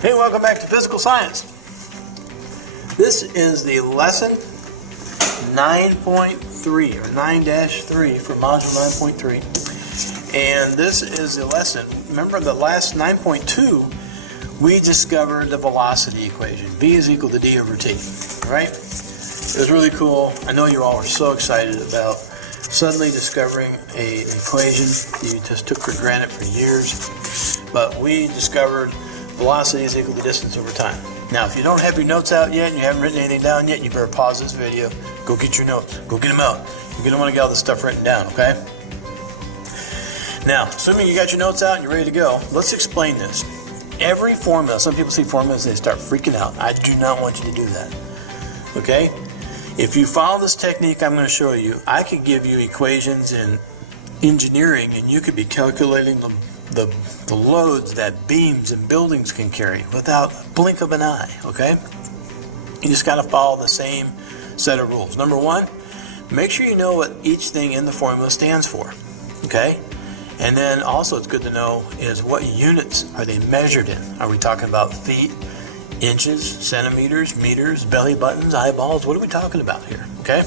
Hey, welcome back to Physical Science. This is the lesson 9.3 or 9-3 for module 9.3. And this is the lesson. Remember the last 9.2, we discovered the velocity equation. V is equal to d over t. Right? It was really cool. I know you all are so excited about suddenly discovering an equation you just took for granted for years. But we discovered velocity is equal to distance over time. Now, if you don't have your notes out yet and you haven't written anything down yet, you better pause this video, go get your notes, go get them out. You're going to want to get all this stuff written down, okay? Now, assuming you got your notes out and you're ready to go, let's explain this. Every formula, some people see formulas and they start freaking out. I do not want you to do that, okay? If you follow this technique I'm going to show you, I could give you equations in engineering and you could be calculating the loads that beams and buildings can carry without a blink of an eye, okay? You just got to follow the same set of rules. Number one, make sure you know what each thing in the formula stands for, okay? And then also it's good to know is what units are they measured in? Are we talking about feet, inches, centimeters, meters, belly buttons, eyeballs? What are we talking about here, okay?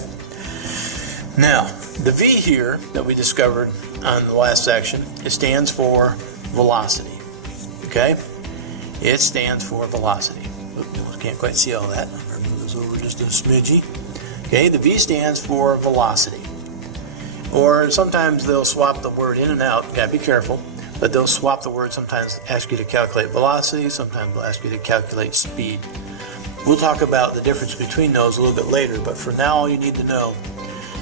Now, the V here that we discovered on the last section, it stands for velocity, okay? It stands for velocity. Oops, can't quite see all that. I'm going to move this over just a smidgy. Okay, the V stands for velocity. Or sometimes they'll swap the word in and out. You got to be careful. But they'll swap the word, sometimes ask you to calculate velocity, sometimes they'll ask you to calculate speed. We'll talk about the difference between those a little bit later, but for now all you need to know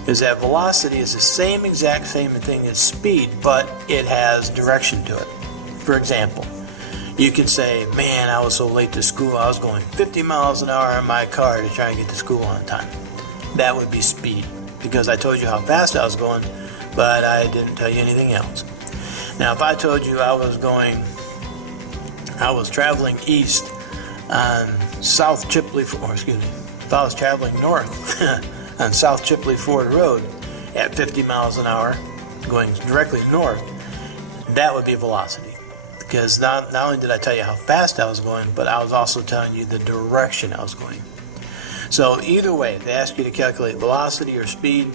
is that velocity is the same exact same thing as speed, but it has direction to it. For example, you could say, man, I was so late to school, I was going 50 miles an hour in my car to try and get to school on time. That would be speed, because I told you how fast I was going, but I didn't tell you anything else. Now, if I told you I was traveling east on South Chipley, or excuse me, if I was traveling north on South Chipley Ford Road at 50 miles an hour, going directly north, that would be velocity. Because not only did I tell you how fast I was going, but I was also telling you the direction I was going. So either way, if they ask you to calculate velocity or speed,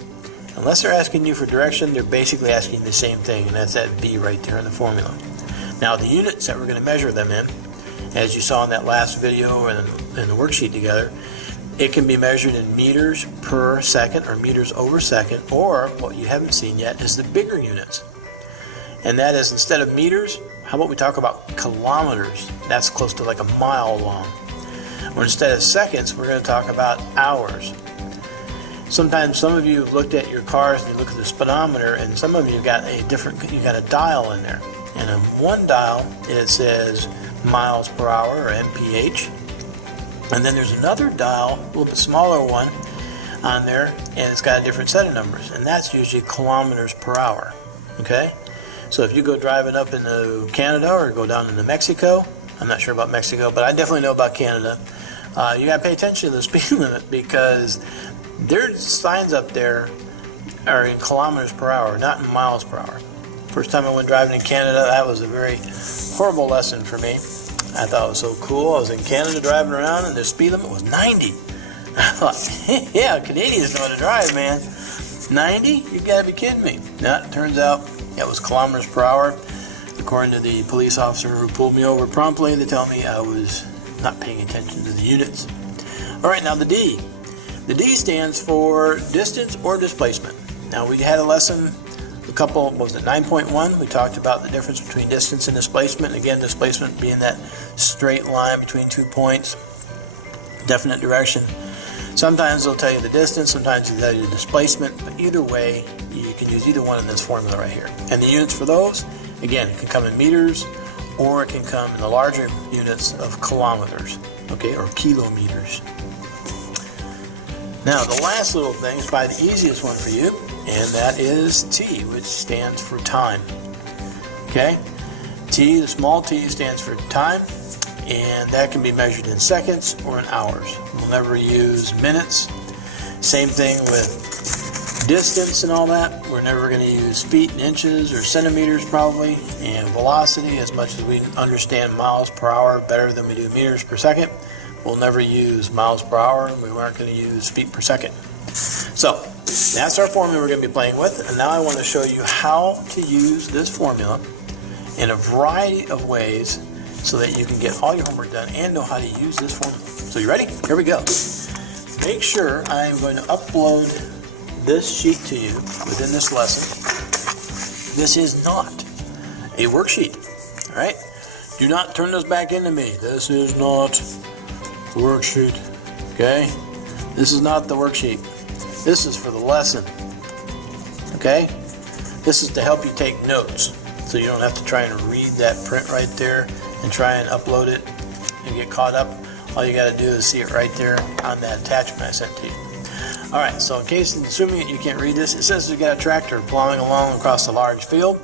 unless they're asking you for direction, they're basically asking the same thing, and that's that V right there in the formula. Now the units that we're going to measure them in, as you saw in that last video and in the worksheet together, it can be measured in meters per second or meters over second, or what you haven't seen yet is the bigger units. And that is, instead of meters, how about we talk about kilometers? That's close to like a mile long. Or instead of seconds, we're going to talk about hours. Sometimes some of you have looked at your cars and you look at the speedometer, and some of you got a dial in there. And on one dial it says miles per hour or mph. And then there's another dial, a little bit smaller one on there, and it's got a different set of numbers, and that's usually kilometers per hour. Okay? So if you go driving up into Canada or go down into Mexico, I'm not sure about Mexico, but I definitely know about Canada, you got to pay attention to the speed limit, because their signs up there are in kilometers per hour, not in miles per hour. First time I went driving in Canada, that was a very horrible lesson for me. I thought it was so cool. I was in Canada driving around and the speed limit was 90. I thought, yeah, Canadians know how to drive, man. 90? You gotta be kidding me. No, it turns out it was kilometers per hour. According to the police officer who pulled me over promptly, they tell me I was not paying attention to the units. All right, now the D. The D stands for distance or displacement. Now we had a lesson, what was it, 9.1? We talked about the difference between distance and displacement. Again, displacement being that straight line between 2 points, definite direction. Sometimes they'll tell you the distance, sometimes they'll tell you the displacement, but either way, you can use either one in this formula right here. And the units for those, again, it can come in meters, or it can come in the larger units of kilometers, okay, or kilometers. Now, the last little thing is probably the easiest one for you, and that is T, which stands for time. Okay? T, the small t, stands for time, and that can be measured in seconds or in hours. We'll never use minutes. Same thing with Distance and all that, we're never going to use feet and inches or centimeters probably. And velocity, as much as we understand miles per hour better than we do meters per second, we'll never use miles per hour, and we aren't going to use feet per second. So that's our formula we're going to be playing with. And now I want to show you how to use this formula in a variety of ways so that you can get all your homework done and know how to use this formula. So you ready? Here we go. Make sure I am going to upload this sheet to you within this lesson. This is not a worksheet. All right? Do not turn this back into me. This is not a worksheet. Okay? This is not the worksheet. This is for the lesson. Okay? This is to help you take notes so you don't have to try and read that print right there and try and upload it and get caught up. All you got to do is see it right there on that attachment I sent to you. Alright, so in case, assuming you can't read this, it says you got a tractor plowing along across a large field.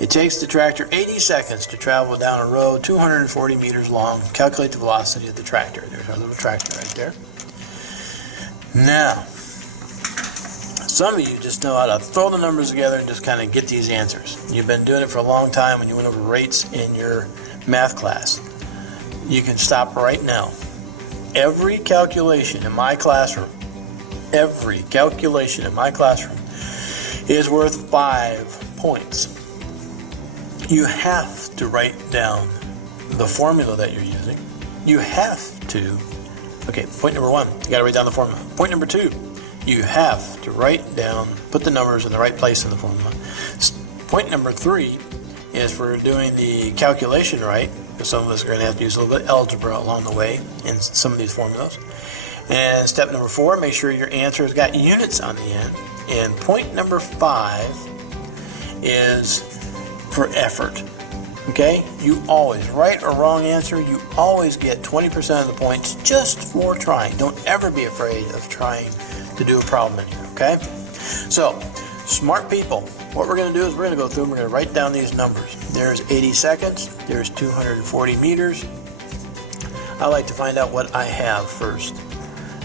It takes the tractor 80 seconds to travel down a road 240 meters long. Calculate the velocity of the tractor. There's our little tractor right there. Now, some of you just know how to throw the numbers together and just kind of get these answers. You've been doing it for a long time when you went over rates in your math class. You can stop right now. Every calculation in my classroom is worth 5 points. You have to write down the formula that you're using. You have to. Okay, point number 1, you got to write down the formula. Point number 2, you have to write down, put the numbers in the right place in the formula. Point number 3 is for doing the calculation right, because some of us are going to have to use a little bit of algebra along the way in some of these formulas. And step number 4, make sure your answer has got units on the end. And point number 5 is for effort. Okay? You always, right or wrong answer, you always get 20% of the points just for trying. Don't ever be afraid of trying to do a problem in here. Okay? So, smart people, what we're going to do is we're going to go through and we're going to write down these numbers. There's 80 seconds. There's 240 meters. I like to find out what I have first.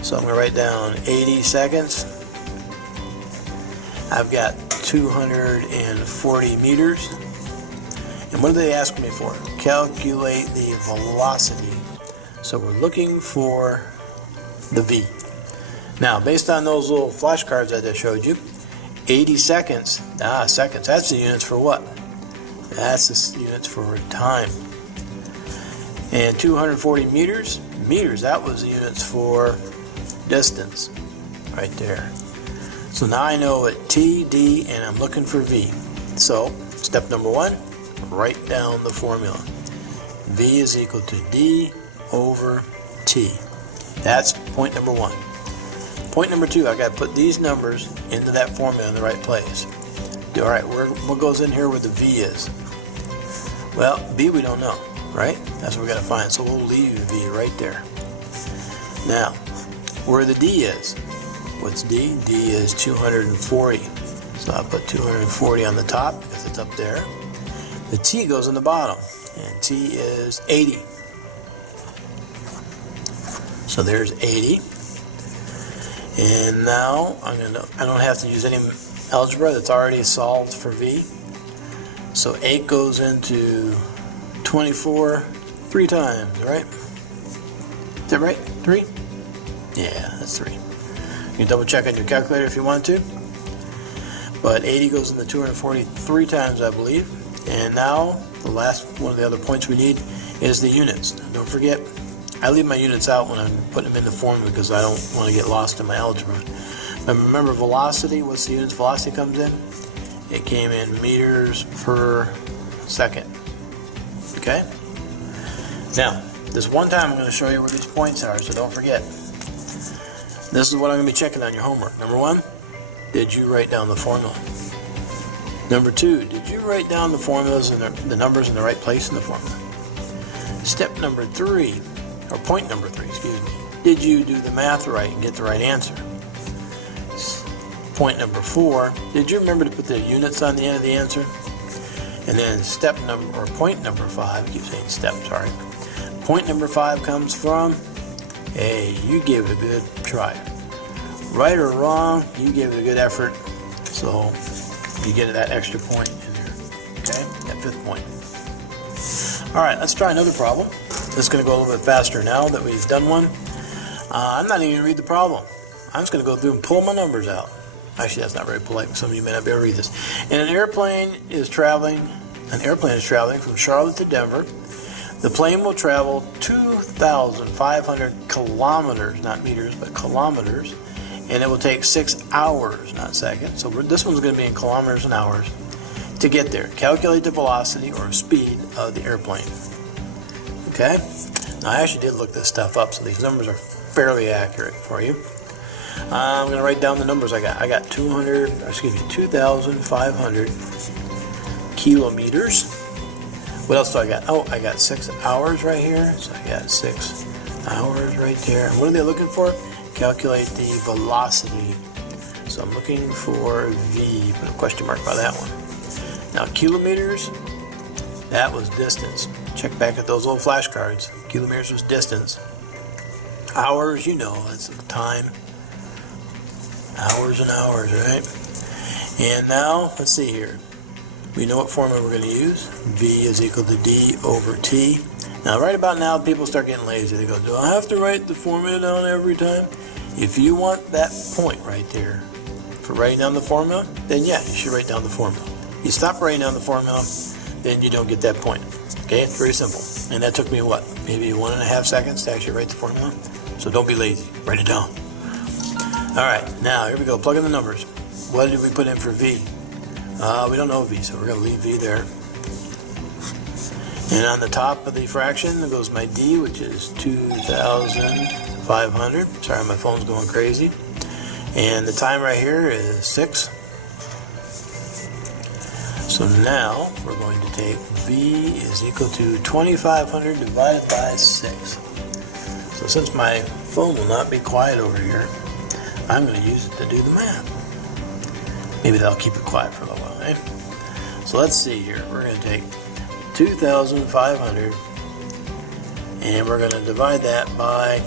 So I'm going to write down 80 seconds. I've got 240 meters. And what do they ask me for? Calculate the velocity. So we're looking for the V. Now, based on those little flashcards I just showed you, 80 seconds, seconds, that's the units for what? That's the units for time. And 240 meters, that was the units for distance, right there. So now I know what T, D, and I'm looking for V. So, step number 1, write down the formula. V is equal to D over T. That's point number 1. Point number 2, I got to put these numbers into that formula in the right place. All right, what goes in here where the V is? Well, V we don't know, right? That's what we got to find. So we'll leave V right there. Now, where the D is. What's D? D is 240. So I'll put 240 on the top because it's up there. The T goes in the bottom, and T is 80. So there's 80. And now I don't have to use any algebra, that's already solved for V. So 8 goes into 24 3 times, right? Is that right? 3? Yeah, that's 3. You can double check on your calculator if you want to. But 80 goes into 243 times, I believe. And now the last one of the other points we need is the units. Don't forget, I leave my units out when I'm putting them in the formula because I don't want to get lost in my algebra. But remember velocity, what's the units velocity comes in? It came in meters per second. Okay? Now, this one time I'm going to show you where these points are, so don't forget. This is what I'm going to be checking on your homework. Number 1, did you write down the formula? Number 2, did you write down the formulas and the numbers in the right place in the formula? Step number 3, or point number 3, excuse me. Did you do the math right and get the right answer? Point number 4, did you remember to put the units on the end of the answer? And then point number 5, I keep saying step, sorry. Point number 5 comes from, hey, you gave it a good try. Right or wrong, you gave it a good effort, so you get that extra point in there. Okay, that 5th point. All right, let's try another problem. This is going to go a little bit faster now that we've done one. I'm not even going to read the problem. I'm just going to go through and pull my numbers out. Actually, that's not very polite. Some of you may not be able to read this. And an airplane is traveling from Charlotte to Denver. The plane will travel 2,500 kilometers, not meters, but kilometers, and it will take 6 hours, not seconds. So this one's going to be in kilometers and hours to get there. Calculate the velocity or speed of the airplane. Okay? Now, I actually did look this stuff up, so these numbers are fairly accurate for you. I'm going to write down the numbers I got. I got 2,500 kilometers. What else do I got? Oh, I got 6 hours right here. So I got 6 hours right there. And what are they looking for? Calculate the velocity. So I'm looking for V. Put a question mark by that one. Now, kilometers, that was distance. Check back at those old flashcards. Kilometers was distance. Hours, you know, that's the time. Hours and hours, right? And now, let's see here. We know what formula we're going to use. V is equal to D over T. Now, right about now, people start getting lazy. They go, do I have to write the formula down every time? If you want that point right there for writing down the formula, then yeah, you should write down the formula. You stop writing down the formula, then you don't get that point. Okay, it's very simple. And that took me what? Maybe 1.5 seconds to actually write the formula. So don't be lazy. Write it down. All right, now here we go. Plug in the numbers. What did we put in for V? We don't know V, so we're going to leave V there. And on the top of the fraction, there goes my D, which is 2,500. Sorry, my phone's going crazy. And the time right here is 6. So now we're going to take V is equal to 2,500 divided by 6. So since my phone will not be quiet over here, I'm going to use it to do the math. Maybe that'll keep it quiet for a little while, right? So let's see here. We're going to take 2,500 and we're going to divide that by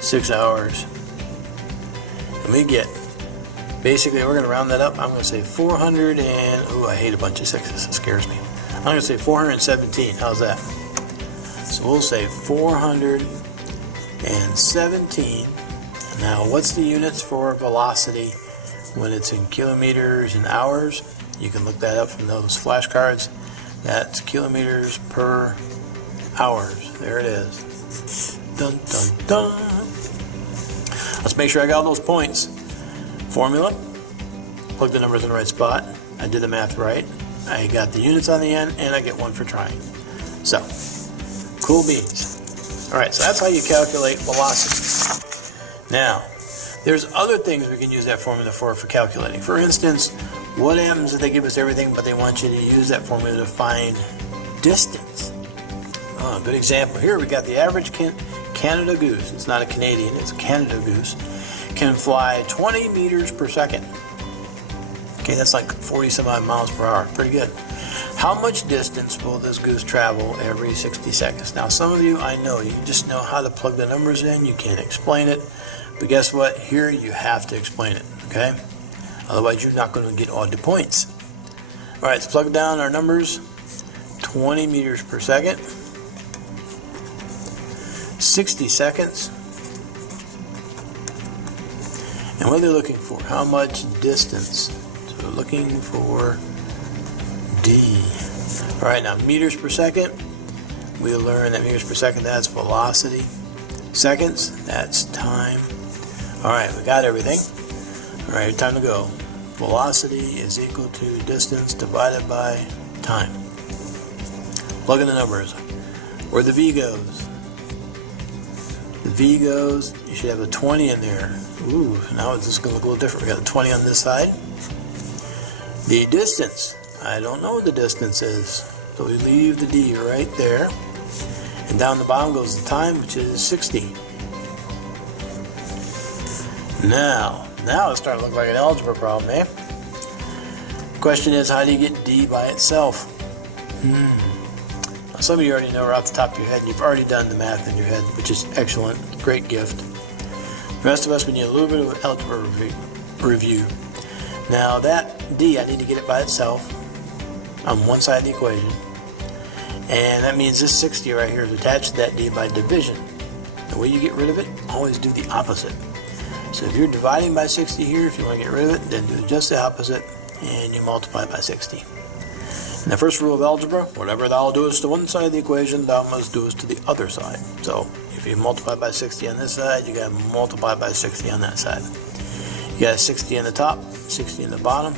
6 hours. And we get, basically we're going to round that up. I'm going to say 400 and, oh, I hate a bunch of sixes. It scares me. I'm going to say 417. How's that? So we'll say 417. Now, what's the units for velocity when it's in kilometers and hours? You can look that up from those flashcards. That's kilometers per hours. There it is. Dun, dun, dun. Let's make sure I got all those points. Formula. Plug the numbers in the right spot. I did the math right. I got the units on the end, and I get 1 for trying. So, cool beans. All right, so that's how you calculate velocity. Now, there's other things we can use that formula for calculating. For instance, what happens if they give us everything, but they want you to use that formula to find distance? Oh, good example. Here we got the average Canada goose. It's not a Canadian, it's a Canada goose. Can fly 20 meters per second. Okay, that's like 40 some odd miles per hour. Pretty good. How much distance will this goose travel every 60 seconds? Now, some of you, I know, you just know how to plug the numbers in. You can't explain it. But guess what? Here you have to explain it, okay? Otherwise, you're not going to get all the points. All right, let's plug down our numbers. 20 meters per second. 60 seconds. And what are they looking for? How much distance? So we're looking for D. All right, now meters per second. We'll learn that meters per second, that's velocity. Seconds, that's time. All right, we got everything. All right, time to go. Velocity is equal to distance divided by time. Plug in the numbers. Where the V goes. The V goes, you should have a 20 in there. Ooh, now it's just going to look a little different. We got a 20 on this side. The distance, I don't know what the distance is. So we leave the D right there. And down the bottom goes the time, which is 60. Now it's starting to look like an algebra problem, eh? Question is, how do you get D by itself? Now, some of you already know right off the top of your head, and you've already done the math in your head, which is excellent. Great gift. The rest of us, we need a little bit of algebra review. Now that D, I need to get it by itself on one side of the equation. And that means this 60 right here is attached to that D by division. The way you get rid of it, always do the opposite. So if you're dividing by 60 here, if you want to get rid of it, then do just the opposite, and you multiply by 60. And the first rule of algebra, whatever thou doest to one side of the equation, thou must doest to the other side. So if you multiply by 60 on this side, you got to multiply by 60 on that side. You got 60 on the top, 60 on the bottom.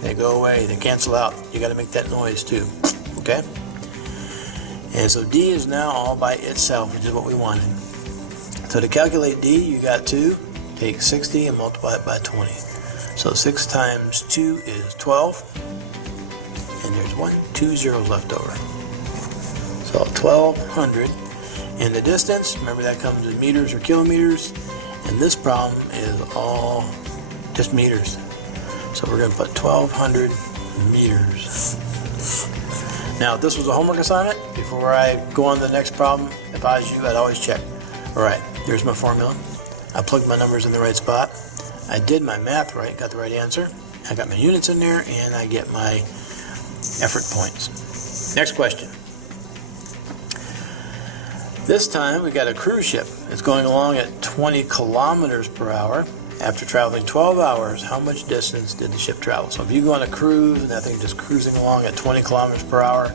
They go away, they cancel out. You got to make that noise too, okay? And so D is now all by itself, which is what we wanted. So to calculate D, you got to take 60 and multiply it by 20. So 6 times 2 is 12. And there's 2 zeros left over. So 1,200. And the distance, remember that comes in meters or kilometers. And this problem is all just meters. So we're going to put 1,200 meters. Now, if this was a homework assignment, before I go on to the next problem, if I was you, I'd always check. All right, there's my formula. I plugged my numbers in the right spot. I did my math right, got the right answer. I got my units in there, and I get my effort points. Next question. This time, we got a cruise ship. It's going along at 20 kilometers per hour. After traveling 12 hours, how much distance did the ship travel? So if you go on a cruise and that thing just cruising along at 20 kilometers per hour,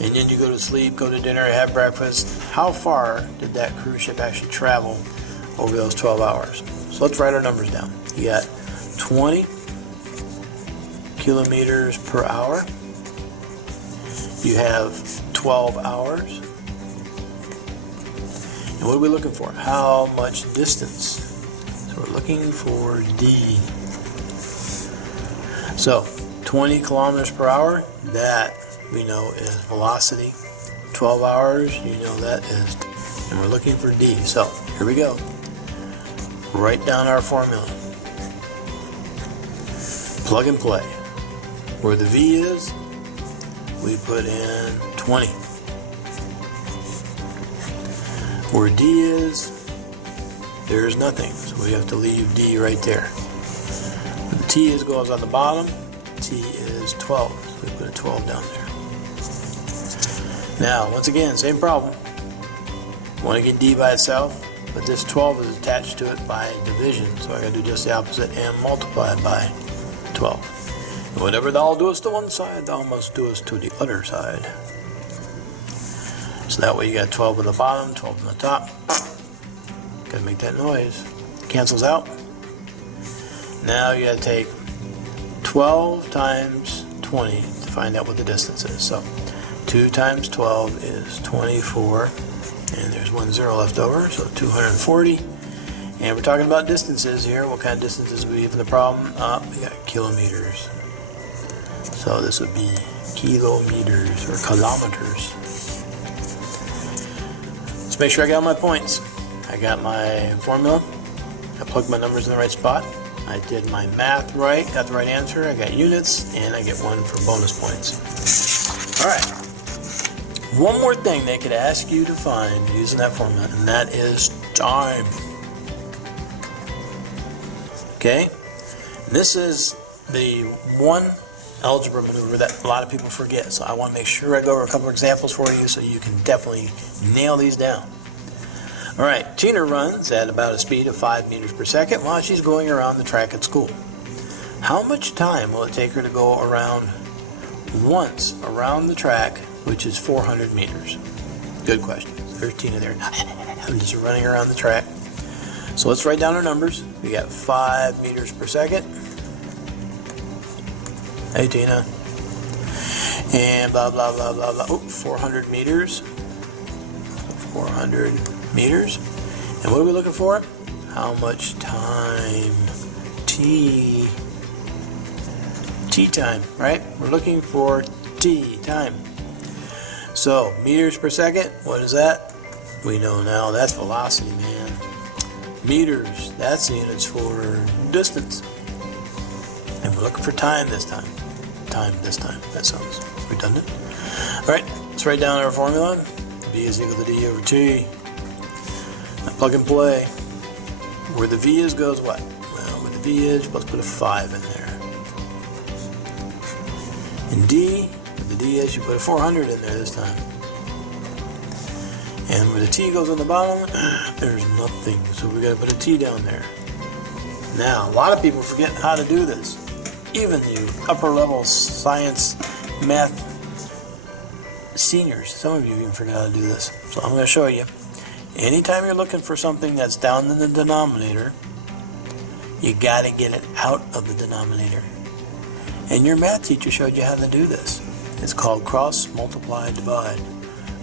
and then you go to sleep, go to dinner, have breakfast, how far did that cruise ship actually travel over those 12 hours? So let's write our numbers down. You got 20 kilometers per hour. You have 12 hours. And what are we looking for? How much distance? So we're looking for D. So 20 kilometers per hour, that we know is velocity. 12 hours, you know that is, and we're looking for D. So here we go. Write down our formula. Plug and play. Where the V is, we put in 20. Where D is, there's nothing, so we have to leave D right there. The T goes on the bottom. T is 12, so we put a 12 down there. Now, once again, same problem. Want to get D by itself, but this 12 is attached to it by division, so I got to do just the opposite and multiply it by 12. And whatever thou doest to one side, thou must doest to the other side. So that way you got 12 on the bottom, 12 on the top. Got to make that noise. Cancels out. Now you got to take 12 times 20 to find out what the distance is. So 2 times 12 is 24. And there's 1 0 left over, so 240. And we're talking about distances here. What kind of distances we have in the problem? We got kilometers. So this would be kilometers or kilometers. Let's make sure I got all my points. I got my formula. I plugged my numbers in the right spot. I did my math right, got the right answer. I got units, and I get 1 for bonus points. All right. One more thing they could ask you to find using that formula, and that is time. Okay? This is the one algebra maneuver that a lot of people forget, so I want to make sure I go over a couple examples for you so you can definitely nail these down. All right, Tina runs at about a speed of 5 meters per second while she's going around the track at school. How much time will it take her to go around once around the track, which is 400 meters? Good question. There's Tina there. I'm just running around the track. So let's write down our numbers. We got 5 meters per second. Hey, Tina. And blah, blah, blah, blah, blah. Oh, 400 meters. 400 meters. And what are we looking for? How much time? T time, right? We're looking for T, time. So, meters per second, what is that? We know now that's velocity, man. Meters, that's the units for distance. And we're looking for time this time. Time this time. That sounds redundant. All right, let's write down our formula. V is equal to D over T. Now plug and play. Where the V is goes what? Well, where the V is, let's put a 5 in there. In D, where the D is, you put a 400 in there this time. And where the T goes on the bottom, there's nothing. So we got to put a T down there. Now, a lot of people forget how to do this. Even you upper level science, math seniors, some of you even forget how to do this. So I'm going to show you. Anytime you're looking for something that's down in the denominator, you got to get it out of the denominator. And your math teacher showed you how to do this. It's called cross, multiply, divide.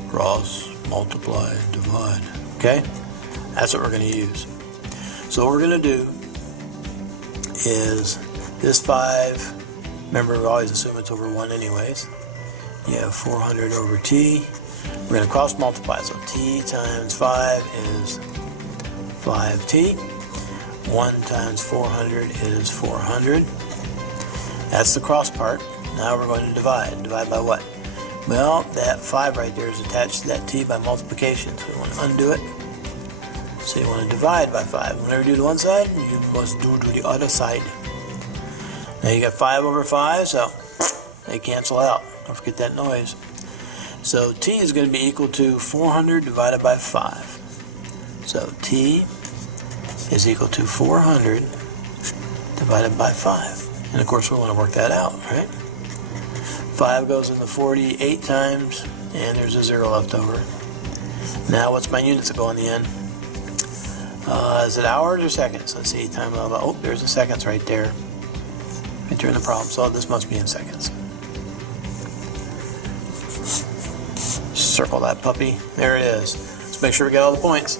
Cross, multiply, divide. Okay? That's what we're going to use. So what we're going to do is this 5, remember we always assume it's over 1 anyways. You have 400 over t. We're going to cross multiply. So t times 5 is 5t. 1 times 400 is 400. That's the cross part. Now we're going to divide. Divide by what? Well, that 5 right there is attached to that t by multiplication. So we want to undo it. So you want to divide by 5. Whenever you do to one side, you must do it to the other side. Now you got 5 over 5, so they cancel out. Don't forget that noise. So t is going to be equal to 400 divided by 5. So t is equal to 400 divided by 5. And of course we want to work that out, right? 5 goes in the 40 8 times, and there's a 0 left over. Now what's my units that go on the end? Is it hours or seconds? Let's see, time of, oh, there's the seconds right there. Right there in the problem, so this must be in seconds. Circle that puppy. There it is. Let's make sure we get all the points.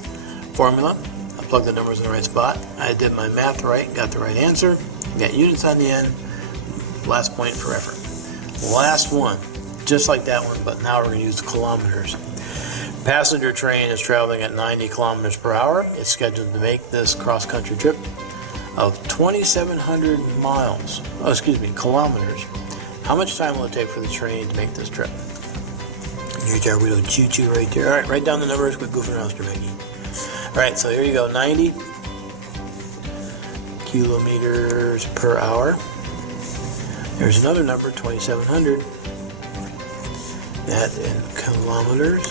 Formula. I plugged the numbers in the right spot. I did my math right, got the right answer. Got units on the end. Last point for effort. Last one. Just like that one, but now we're going to use the kilometers. Passenger train is traveling at 90 kilometers per hour. It's scheduled to make this cross-country trip of 2,700 miles. Oh, excuse me, kilometers. How much time will it take for the train to make this trip? Here's our little choo-choo right there. All right, write down the numbers. Quit goofing around, Mr. Maggie. All right, so here you go. 90 kilometers per hour. There's another number, 2,700. That in kilometers.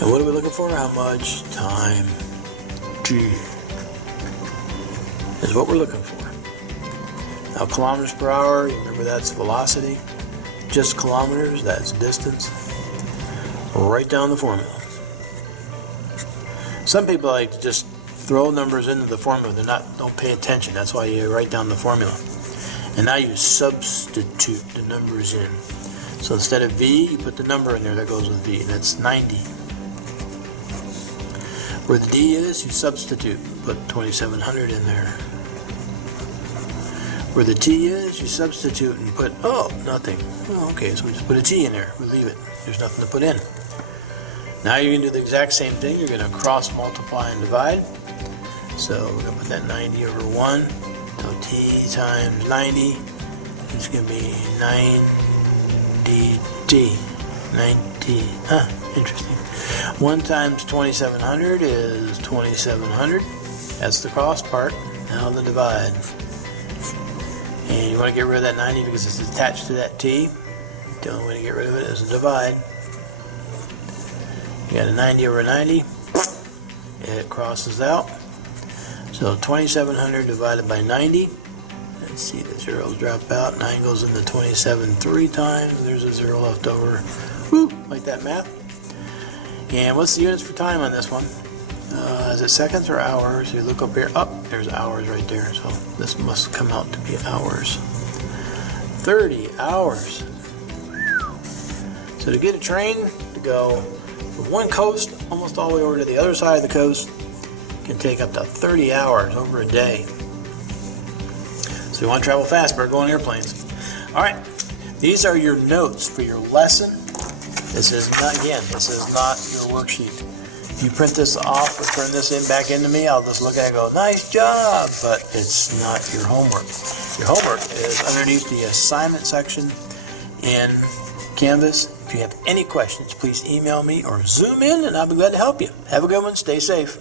And what are we looking for? How much time? T is what we're looking for. Now, kilometers per hour, you remember that's velocity. Just kilometers, that's distance. Write down the formula. Some people like to just throw numbers into the formula. Don't pay attention. That's why you write down the formula. And now you substitute the numbers in. So instead of V, you put the number in there that goes with V. That's 90. Where the D is, you substitute. Put 2,700 in there. Where the T is, you substitute and put, oh, nothing. Oh, okay, so we just put a T in there. We leave it. There's nothing to put in. Now you're going to do the exact same thing. You're going to cross multiply and divide. So we're going to put that 90 over 1. So T times 90 is going to be 90T. 90. Interesting. 1 times 2,700 is 2,700. That's the cross part. Now the divide. And you want to get rid of that 90 because it's attached to that T. The only way to get rid of it is a divide. You got a 90 over 90. It crosses out. So 2,700 divided by 90. Let's see, the zeros drop out. 9 goes into 27 3 times. There's a 0 left over. Woo! Like that math. And what's the units for time on this one? Is it seconds or hours? You look up here. There's hours right there. So this must come out to be hours. 30 hours. So to get a train to go from one coast almost all the way over to the other side of the coast can take up to 30 hours over a day. So you want to travel fast, better go on airplanes. All right, these are your notes for your lesson. This is not your worksheet. If you print this off or turn this back into me, I'll just look at it and go, nice job, but it's not your homework. Your homework is underneath the assignment section in Canvas. If you have any questions, please email me or Zoom in, and I'll be glad to help you. Have a good one. Stay safe.